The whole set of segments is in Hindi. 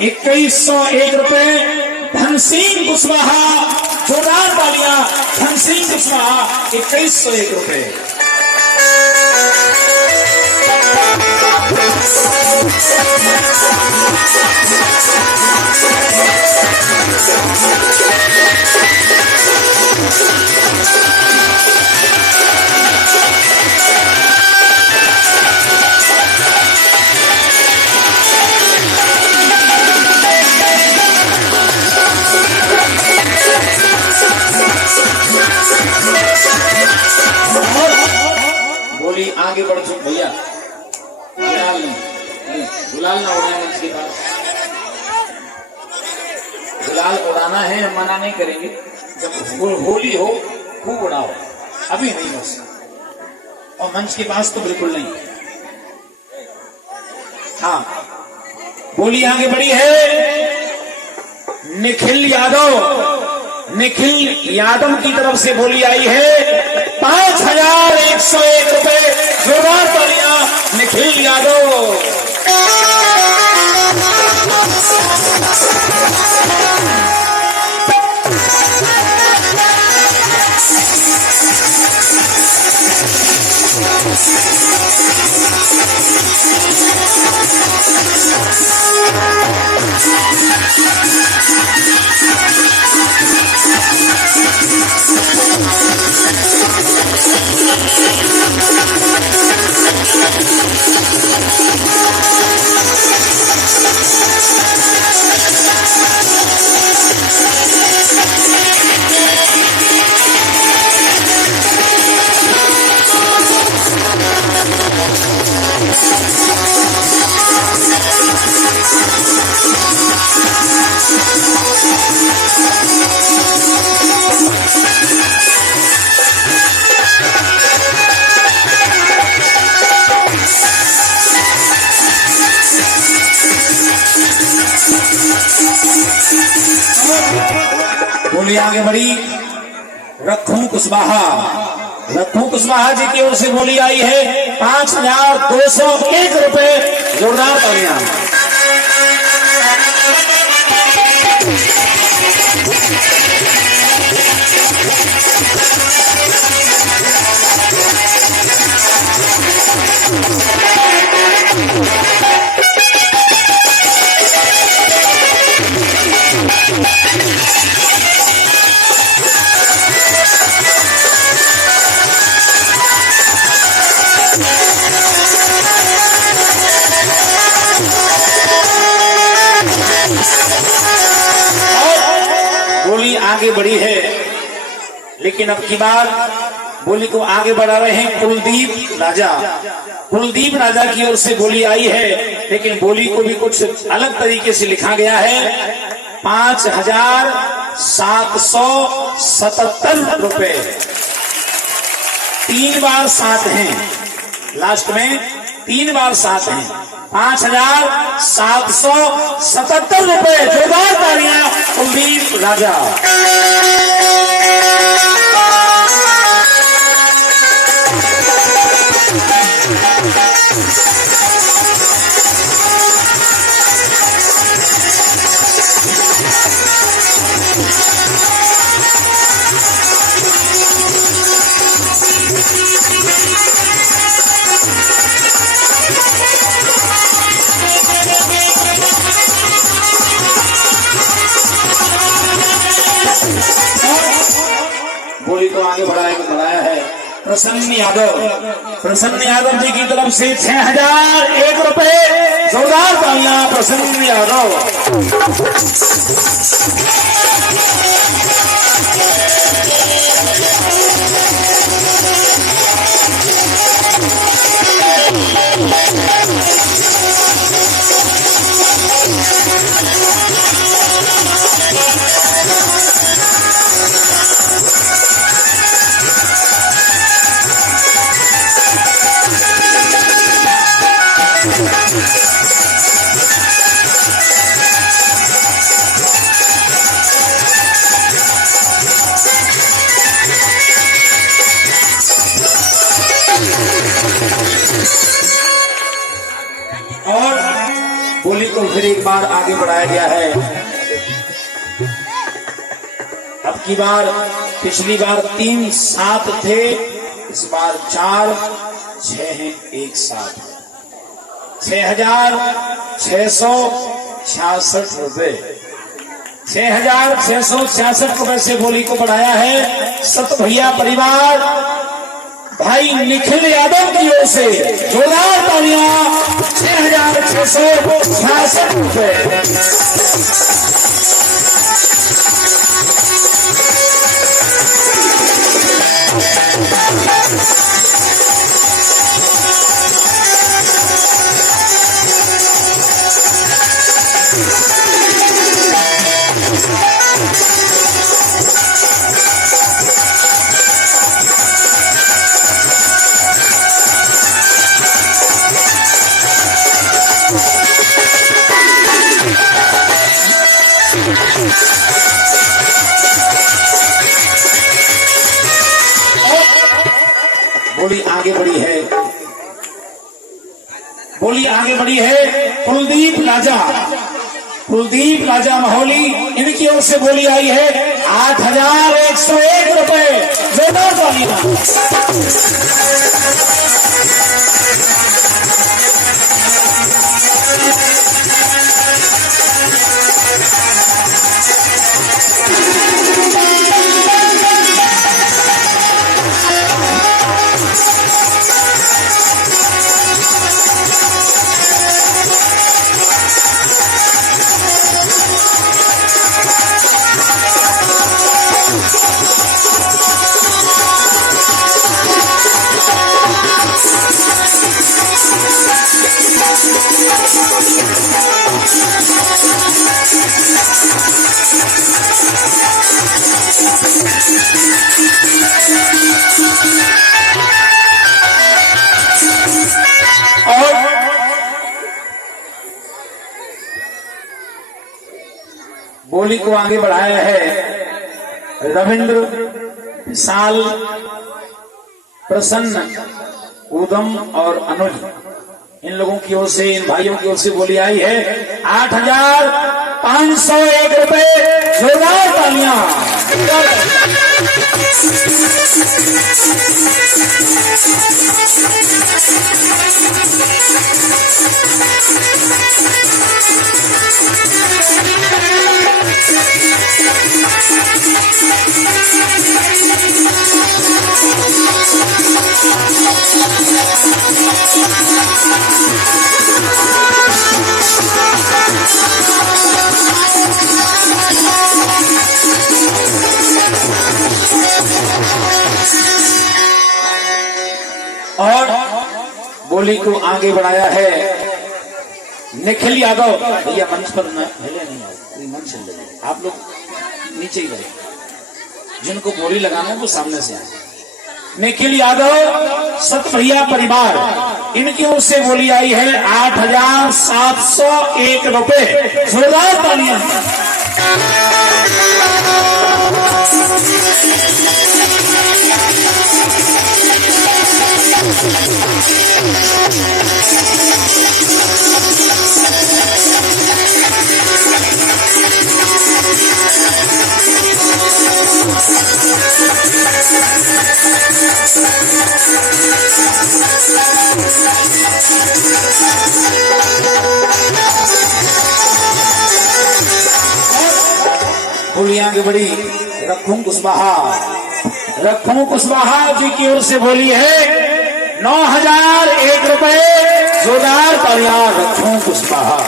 ₹2101 धनसिंह कुशवाहा, जोरदार तालियां। धनसिंह कुशवाहा, ₹2101। बोली आगे बढ़ चुक भैया, गुलाल ना उड़ाए मंच के पास। गुलाल उड़ाना है, हम मना नहीं करेंगे। जब होली हो खूब उड़ाओ, अभी नहीं बस। और मंच के पास तो बिल्कुल नहीं। हाँ, बोली आगे बढ़ी है। निखिल यादव की तरफ से बोली आई है ₹5101। जोरदार तालियां निखिल यादव। बोली आगे बढ़ी। रखू कुशवाहा जी की ओर से बोली आई है ₹5201। जोरदार तालियां। बोली आगे बढ़ी है, लेकिन अब की बार बोली को आगे बढ़ा रहे हैं कुलदीप राजा की ओर से बोली आई है, लेकिन बोली को भी कुछ अलग तरीके से लिखा गया है। ₹5777। 3 बार 7 हैं, लास्ट में 3 बार 7 हैं। ₹5777। जोरदार तालियां कुलदीप राजा। बोली को आगे बढ़ाया है प्रसन्न यादव जी की तरफ से ₹6001। जोरदार तालियां प्रसन्न यादव। बोली को फिर एक बार आगे बढ़ाया गया है। अब की बार, पिछली बार 3 7 थे, इस बार 4 6 हैं एक साथ। 6,666 रुपए, 6,666 रुपए से बोली को बढ़ाया है सत भैया परिवार भाई निखिल यादव की ओर से। जोरदार तालियां 6,666 रुपए। बोली आगे बढ़ी है, बोली आगे बढ़ी है कुलदीप राजा माहौली, इनकी ओर से बोली आई है 8,101 रुपए। जोरदार तालियां। और बोली को आगे बढ़ाया है रविंद्र, विशाल, प्रसन्न, उदम और अनुज, इन लोगों की ओर से, इन भाइयों की ओर से बोली आई है 8,501 रुपए। जोरदार तालियां। और बोली को आगे बढ़ाया है निखिल यादव। भैया मंच पर हिले नहीं आओ, कोई मंच हिल, आप लोग नीचे ही रहे, जिनको बोली लगाना वो सामने से आए। निखिल यादव सत भैया परिवार, इनकी ओर से बोली आई है 8,701 रुपए। जोरदार तालियां। बोली आगे बढ़ी रखूं कुशवाहा जी की ओर से बोली है 9,001 रुपए। जोरदार तालियां रखूं कुशवाहा।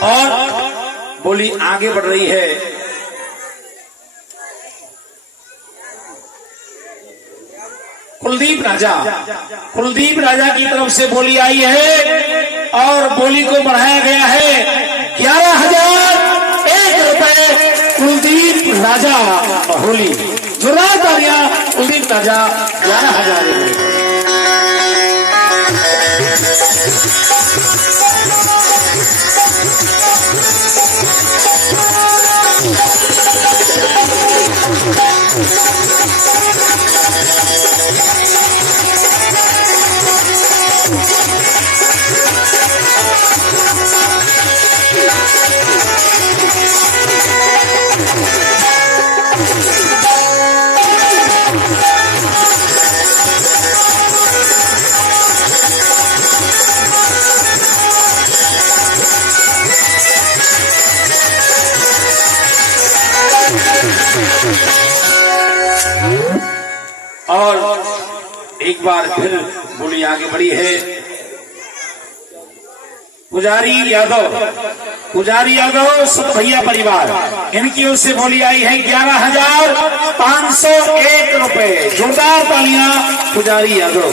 और बोली आगे बढ़ रही है कुलदीप राजा की तरफ से बोली आई है और बोली को बढ़ाया गया है बोली जोरदार तालियां कुलदीप राजा 11,000। और एक बार फिर बोली आगे बढ़ी है पुजारी यादव सुत भैया परिवार, इनकी ओर से बोली आई है 11,501 रुपए। जोरदार तालियां पुजारी यादव।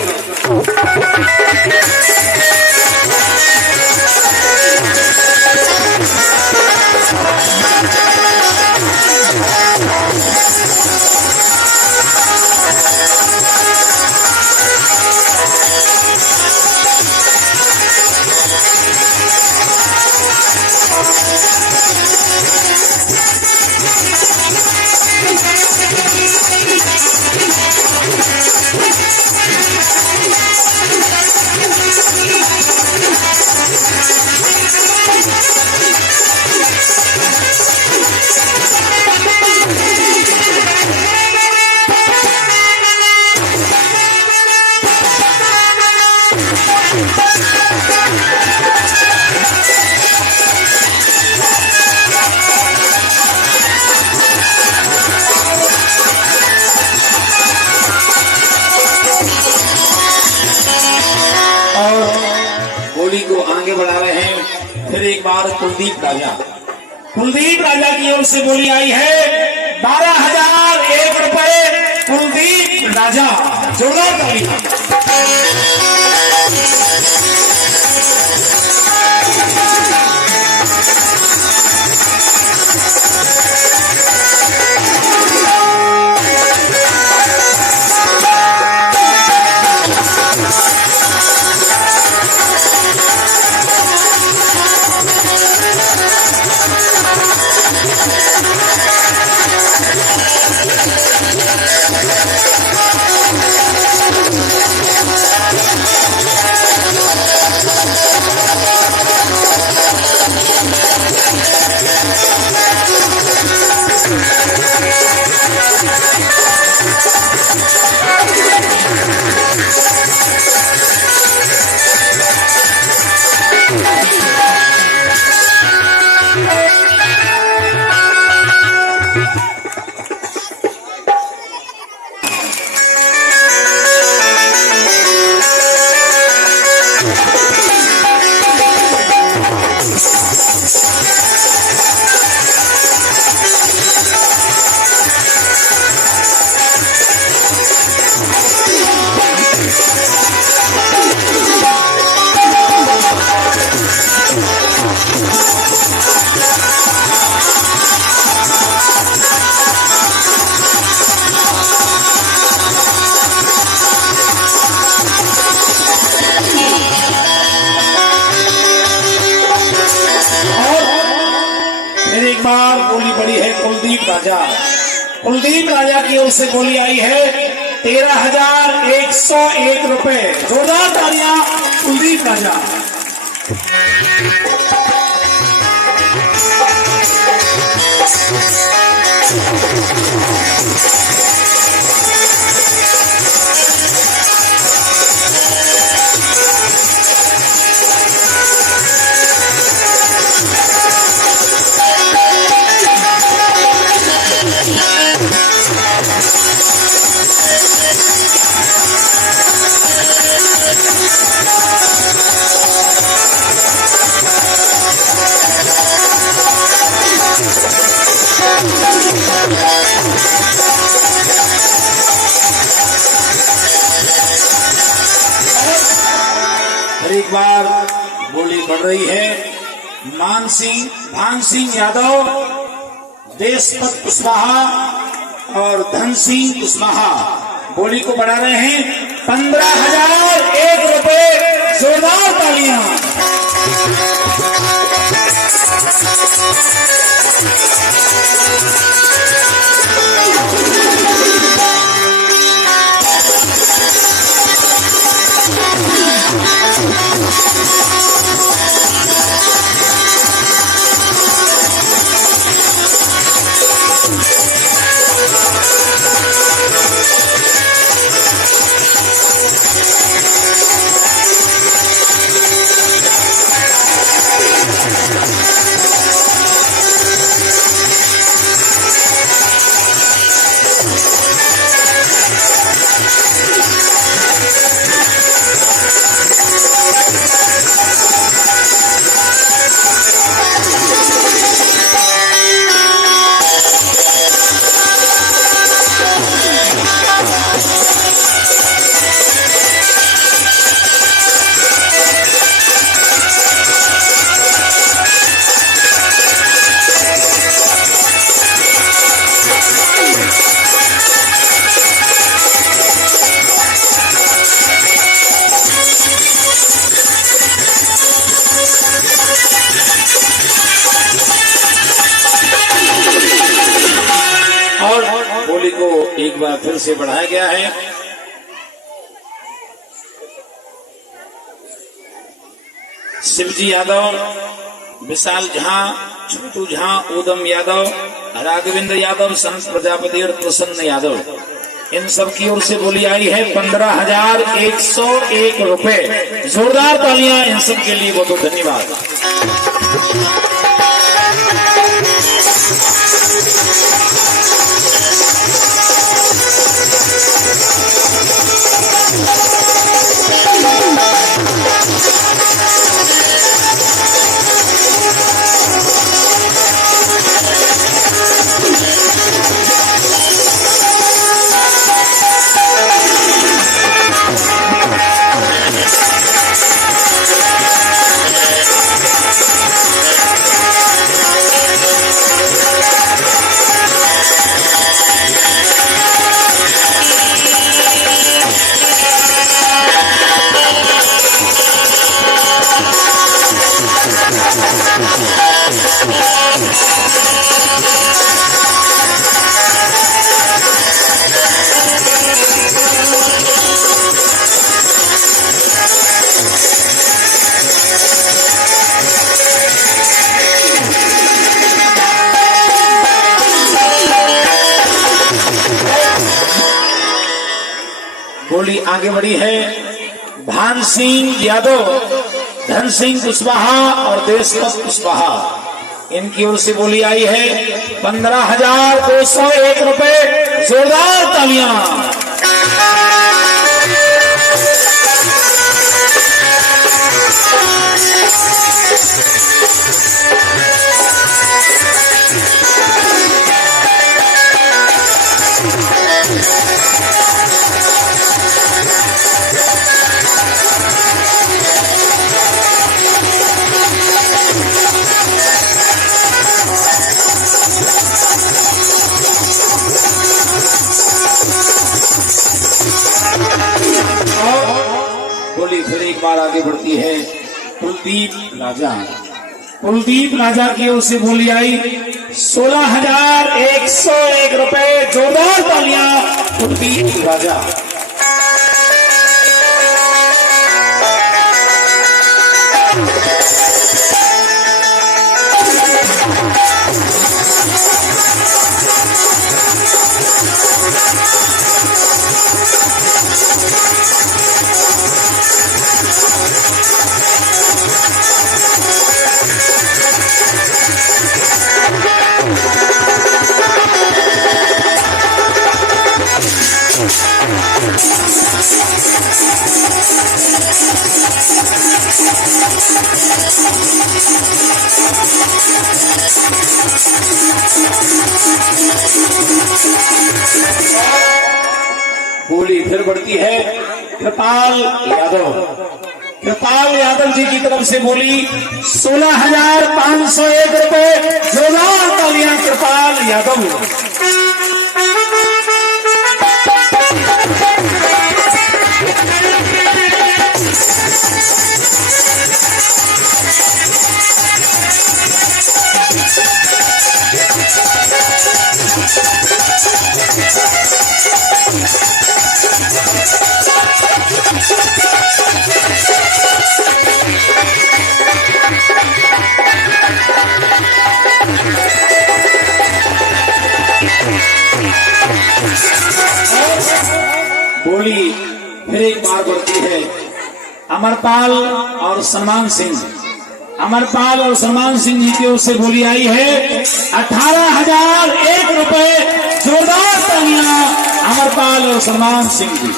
बोली को आगे बढ़ा रहे हैं फिर एक बार कुलदीप राजा की ओर से बोली आई है 12,001 रुपए। कुलदीप राजा जोरदार तालियां। एक बार बोली पड़ी है कुलदीप राजा की ओर से बोली आई है 13,101 रुपए। जोरदार तालियां कुलदीप राजा। एक बार बोली बढ़ रही है भान सिंह यादव, देशपत कुशवाहा, और धन सिंह कुशवाहा बोली को बढ़ा रहे हैं 15,001 रुपए। जोरदार तालियां। बोली को एक बार फिर से बढ़ाया गया है। शिवजी यादव, विशाल झा, छोटू झा, उदम यादव, राघवेंद्र यादव, संत प्रजापति और प्रसन्न यादव, इन सब की ओर से बोली आई है 15,101 रुपए। जोरदार तालियां इन सब के लिए, बहुत बहुत धन्यवाद। बोली आगे बढ़ी है भान सिंह यादव, धन सिंह कुशवाहा और देशपत कुशवाहा, इनकी ओर से बोली आई है 15,201 रुपए। जोरदार तालियां। बोली फिर एक बार आगे बढ़ती है कुलदीप राजा। कुलदीप राजा की ओर से बोली आई 16,101 रुपए। जोरदार तालियां कुलदीप राजा। बोली फिर बढ़ती है कृपाल यादव। कृपाल यादव जी की तरफ से बोली 16,501 रुपए। जोरदार तालियां कृपाल यादव। फिर एक बार बढ़ती है। अमरपाल और सलमान सिंह, अमरपाल और सलमान सिंह जी की ओर से बोली आई है 18,001 रुपए। जोरदार तालियां अमरपाल और सलमान सिंह जी।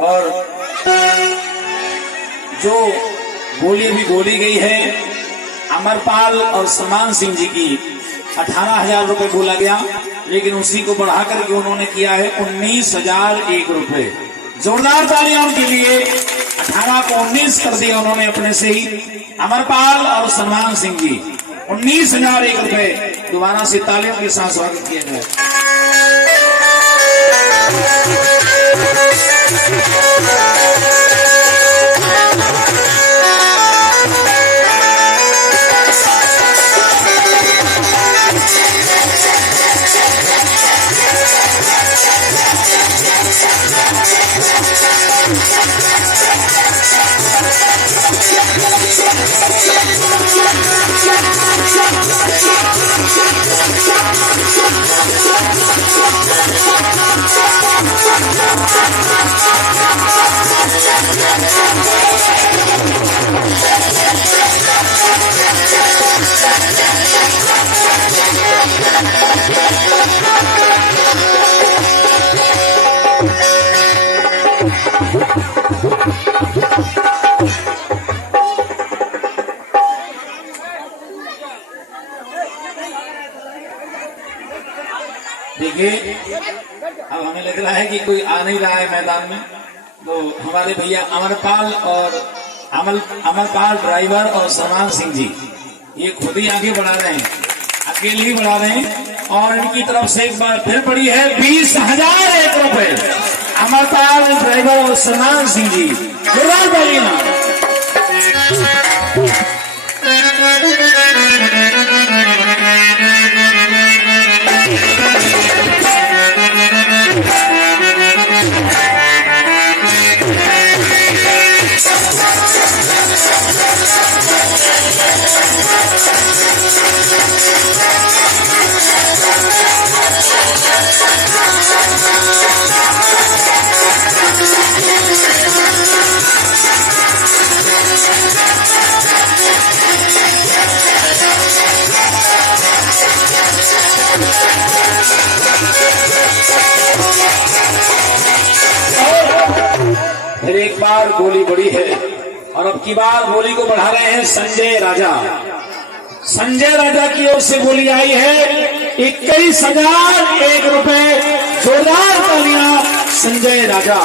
और जो बोली भी बोली गई है अमरपाल और सलमान सिंह जी की 18,000 रुपए बोला गया, लेकिन उसी को बढ़ाकर के उन्होंने किया है 19,001 रुपए। जोरदार तालियां उनके लिए। 18 को 19 कर दिया उन्होंने अपने से ही। अमरपाल और सलमान सिंह जी 19,001 रुपए। दोबारा से तालियों के साथ स्वागत किया जाए। देखिए, अब हमें लग रहा है कि कोई आ नहीं रहा है मैदान में, तो हमारे भैया अमरपाल और अमरपाल ड्राइवर और सलमान सिंह जी ये खुद ही आगे बढ़ा रहे हैं, अकेले ही बढ़ा रहे हैं। और इनकी तरफ से एक बार फिर पड़ी है 20,001 रुपए। अमरपाल ड्राइवर और सलमान सिंह जी जोरदार तालियां। फिर एक बार बोली बढ़ी है और अब की बार बोली को बढ़ा रहे हैं संजय राजा। संजय राजा की ओर से बोली आई है 21,001 रुपए। जोरदार तालियां संजय राजा।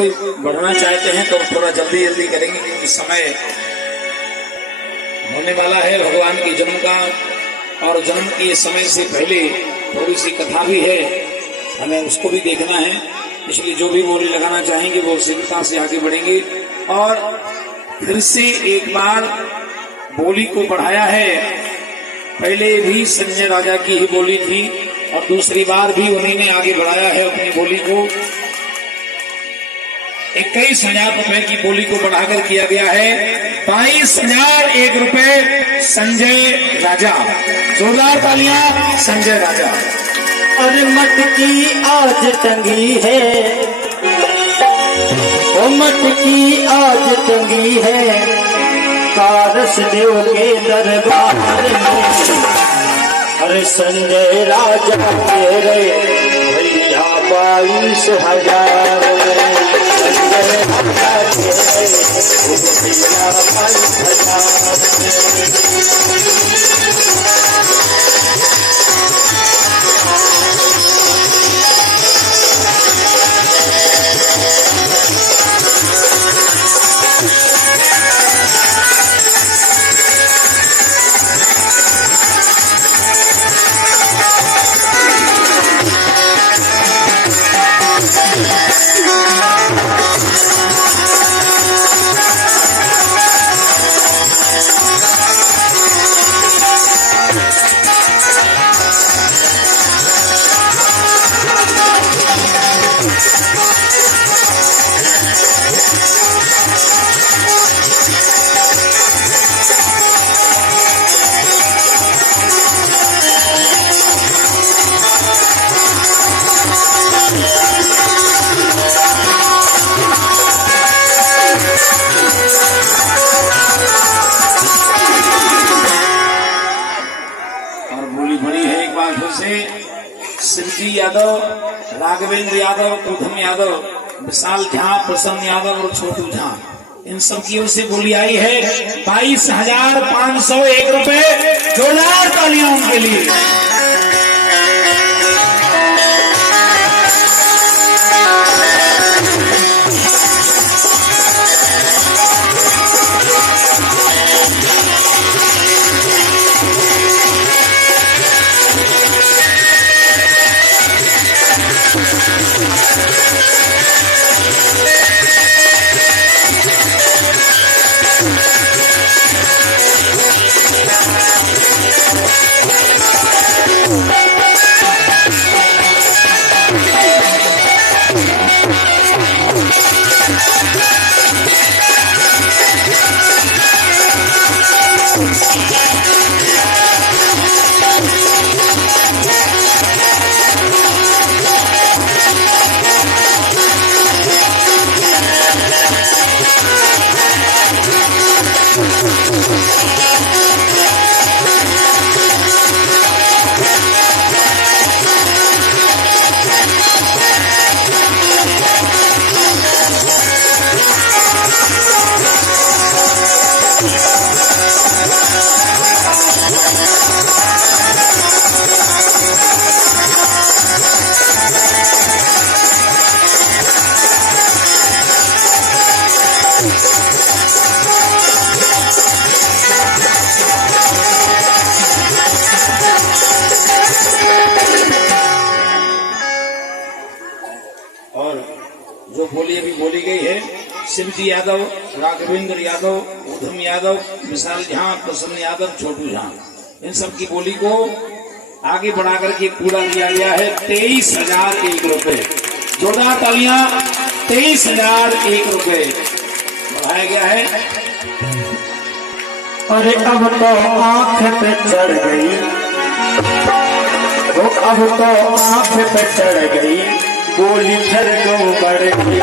कोई बढ़ना चाहते हैं तो थोड़ा जल्दी जल्दी करेंगे क्योंकि समय होने वाला है भगवान के जन्म का, और जन्म के समय से पहले थोड़ी सी कथा भी है, हमें उसको भी देखना है। इसलिए जो भी बोली लगाना चाहेंगे वो शीघ्रता से आगे बढ़ेंगे। और फिर से एक बार बोली को बढ़ाया है, पहले भी संजय राजा की ही बोली थी और दूसरी बार भी उन्हीं ने आगे बढ़ाया है अपनी बोली को। 21,000 रुपए की बोली को बढ़ाकर किया गया है 22,001 रुपए संजय राजा। जोरदार तालियां संजय राजा। अरे मटकी आज टंगी है, ओ मटकी आज टंगी है पारस देव के दरबार में। अरे संजय राजा तेरे भैया 22,000, संजय राजा तेरे भैया 22,000। शिवजी यादव, राघवेंद्र यादव, उधम यादव, विशाल झा, प्रसन्न यादव और छोटू झा, इन सब की ओर से बोली आई है 22,501 रुपए। जोरदार तालियां उनके लिए। जो बोली अभी बोली गई है, शिवजी यादव, राघवेंद्र यादव, उधम यादव, विशाल झा, प्रसन्न यादव, छोटू झा, इन सब की बोली को आगे बढ़ा करके पूरा किया गया है 23,001 रुपए। जोरदार तालियां। 23,001 रुपए बढ़ाया गया है। अरे अब तो आंख पे चढ़ गई, वो अब तो आंख पे चढ़ गई, बोली फिर को बढ़ गई।